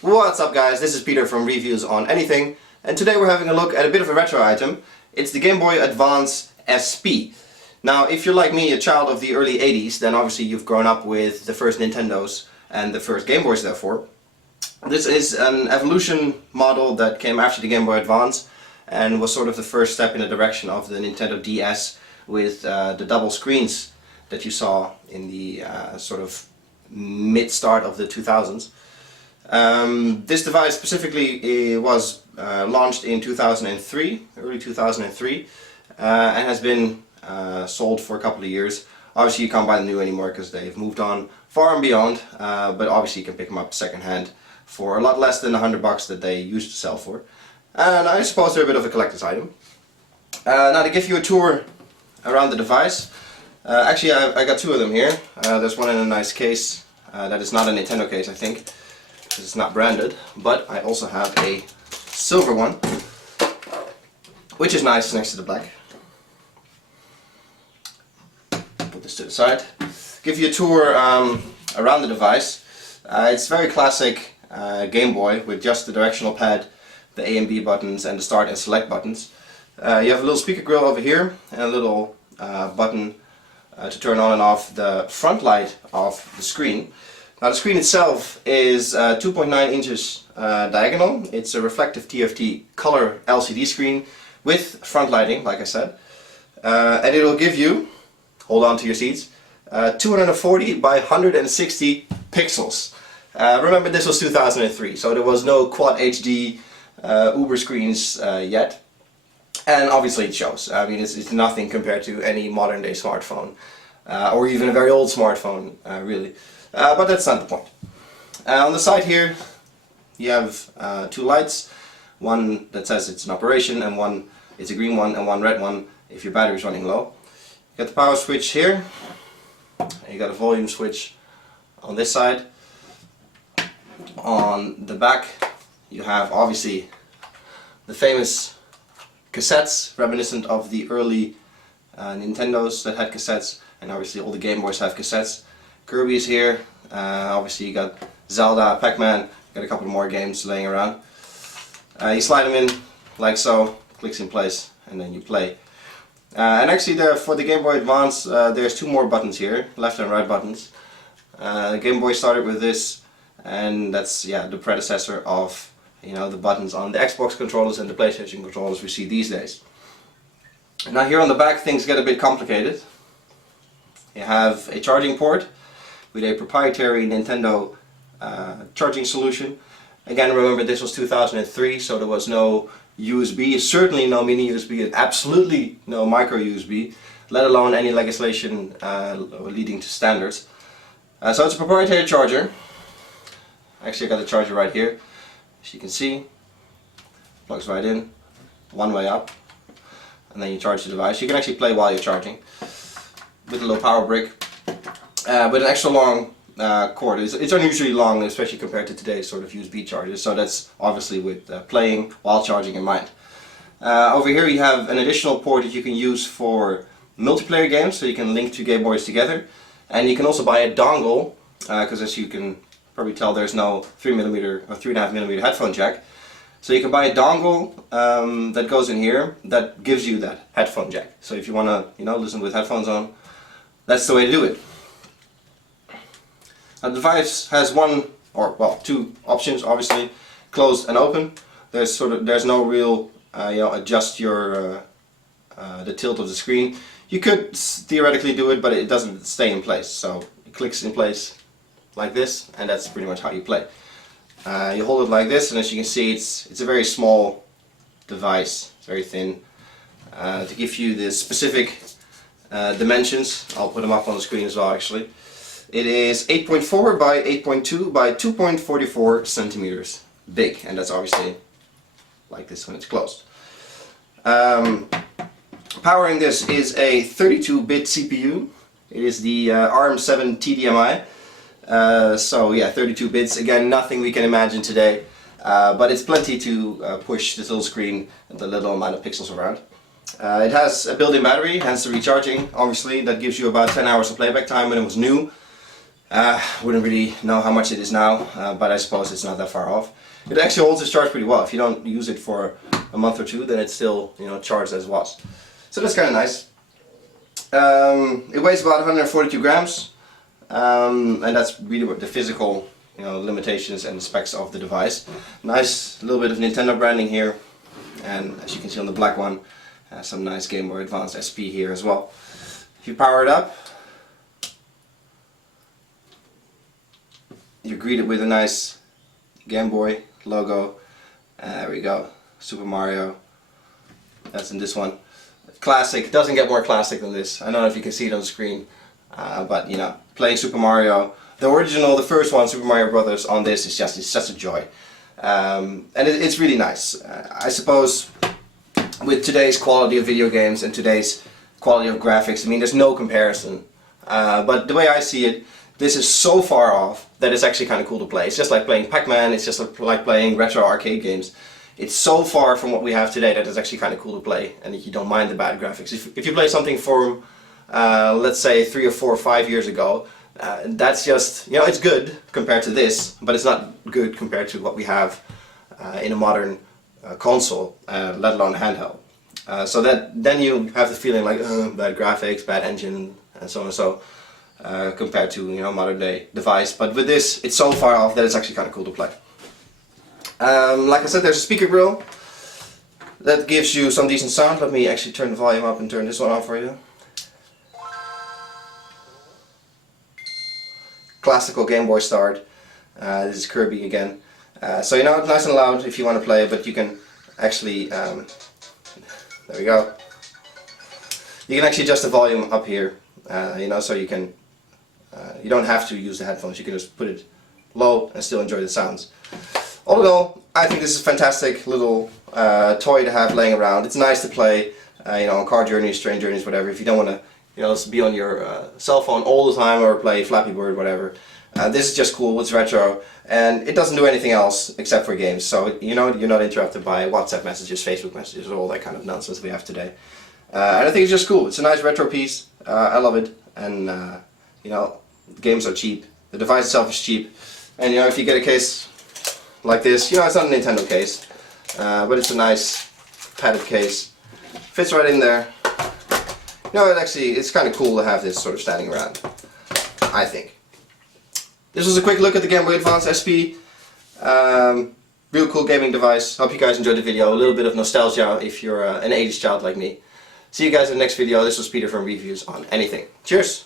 What's up guys, this is Peter from Reviews on Anything, and today we're having a look at a bit of a retro item. It's the Gameboy Advance SP. Now if you're like me, a child of the early 80s, then obviously you've grown up with the first Nintendos and the first Game Boys therefore. This is an evolution model that came after the Game Boy Advance and was sort of the first step in the direction of the Nintendo DS with the double screens that you saw in the sort of mid-start of the 2000s. This device specifically was launched in 2003, early 2003, and has been sold for a couple of years. Obviously you can't buy them new anymore because they've moved on far and beyond, but obviously you can pick them up second-hand for a lot less than $100 that they used to sell for. And I suppose they're a bit of a collector's item. Now to give you a tour around the device, actually I got two of them here. There's one in a nice case that is not a Nintendo case, I think. It's not branded, but I also have a silver one, which is nice next to the black. Put this to the side. Give you a tour around the device. It's very classic Game Boy with just the directional pad, the A and B buttons, and the start and select buttons. You have a little speaker grill over here and a little button to turn on and off the front light of the screen. Now the screen itself is 2.9 inches diagonal. It's a reflective TFT color LCD screen with front lighting, like I said. And it will give you, hold on to your seats, 240 by 160 pixels. Remember this was 2003, so there was no Quad HD Uber screens yet. And obviously it shows. I mean, it's nothing compared to any modern day smartphone. Or even a very old smartphone, really. But that's not the point. On the side here you have two lights, one that says it's in operation and one is a green one and one red one if your battery is running low. You got the power switch here, and you got a volume switch on this side. On the back you have obviously the famous cassettes, reminiscent of the early Nintendos that had cassettes, and obviously all the Game Boys have cassettes. Kirby is here, obviously you got Zelda, Pac-Man, got a couple more games laying around. You slide them in like so, clicks in place, and then you play. And actually for the Game Boy Advance there's two more buttons here, left and right buttons. The Game Boy started with this, and that's the predecessor of the buttons on the Xbox controllers and the PlayStation controllers we see these days. Now here on the back things get a bit complicated. You have a charging port with a proprietary Nintendo charging solution. Again, remember this was 2003, so there was no USB, certainly no mini USB, and absolutely no micro USB, let alone any legislation leading to standards. So it's a proprietary charger. Actually I got the charger right here, as you can see. Plugs right in, one way up, and then you charge the device. You can actually play while you're charging with a little power brick. But an extra long cord. It's unusually long, especially compared to today's sort of USB chargers, so that's obviously with playing while charging in mind. Over here you have an additional port that you can use for multiplayer games, so you can link two Game Boys together, and you can also buy a dongle, because as you can probably tell there's no 3mm or 3.5mm headphone jack, so you can buy a dongle that goes in here that gives you that headphone jack. So if you want to listen with headphones on, that's the way to do it. Now the device has two options, obviously, closed and open. There's no real adjust your the tilt of the screen. You could theoretically do it, but it doesn't stay in place. So it clicks in place like this, and that's pretty much how you play. You hold it like this, and as you can see, it's a very small device. It's very thin. To give you the specific dimensions, I'll put them up on the screen as well. Actually, it is 8.4 by 8.2 by 2.44 centimeters big, and that's obviously like this when it's closed. Powering this is a 32-bit CPU. It is the ARM7 TDMI. So yeah, 32 bits. Again, nothing we can imagine today, but it's plenty to push this little screen and the little amount of pixels around. It has a built-in battery, hence the recharging. Obviously, that gives you about 10 hours of playback time when it was new. Wouldn't really know how much it is now, but I suppose it's not that far off. It actually holds its charge pretty well. If you don't use it for a month or two, then it's still, you know, charged as it was. So that's kind of nice. It weighs about 142 grams, and that's really what the physical, you know, limitations and specs of the device. Nice little bit of Nintendo branding here, and as you can see on the black one, some nice Gameboy Advance SP here as well. If you power it up, you're greeted with a nice Game Boy logo. There we go, Super Mario. That's in this one. Classic, doesn't get more classic than this. I don't know if you can see it on the screen, but you know, playing Super Mario, the original, the first one, Super Mario Brothers, on this is just, it's such a joy. And it's really nice. I suppose with today's quality of video games and today's quality of graphics, I mean, there's no comparison. But the way I see it, this is so far off that it's actually kind of cool to play. It's just like playing Pac-Man, it's just like playing retro arcade games. It's so far from what we have today that it's actually kind of cool to play, and you don't mind the bad graphics. If you play something from, let's say, 3 or 4 or 5 years ago, that's just, you know, it's good compared to this, but it's not good compared to what we have in a modern console, let alone handheld. So that then you have the feeling like bad graphics, bad engine, and so on and so, compared to, you know, modern day device. But with this, it's so far off that it's actually kind of cool to play. Like I said, there's a speaker grill that gives you some decent sound. Let me actually turn the volume up and turn this one on for you. Classical Game Boy start. This is Kirby again. So you know, it's nice and loud if you want to play, but you can actually, there we go. You can actually adjust the volume up here, you know, so you can, you don't have to use the headphones. You can just put it low and still enjoy the sounds. All in all, I think this is a fantastic little toy to have laying around. It's nice to play, you know, on car journeys, train journeys, whatever. If you don't want to, you know, be on your cell phone all the time or play Flappy Bird, whatever. This is just cool. It's retro, and it doesn't do anything else except for games. So you know, you're not interrupted by WhatsApp messages, Facebook messages, all that kind of nonsense we have today. And I think it's just cool. It's a nice retro piece. I love it, and you know, the games are cheap. The device itself is cheap, and you know, if you get a case like this, you know, it's not a Nintendo case, but it's a nice padded case. Fits right in there. You know, it's kind of cool to have this sort of standing around, I think. This was a quick look at the Gameboy Advance SP. Real cool gaming device. Hope you guys enjoyed the video. A little bit of nostalgia if you're an 80s child like me. See you guys in the next video. This was Peter from Reviews on Anything. Cheers!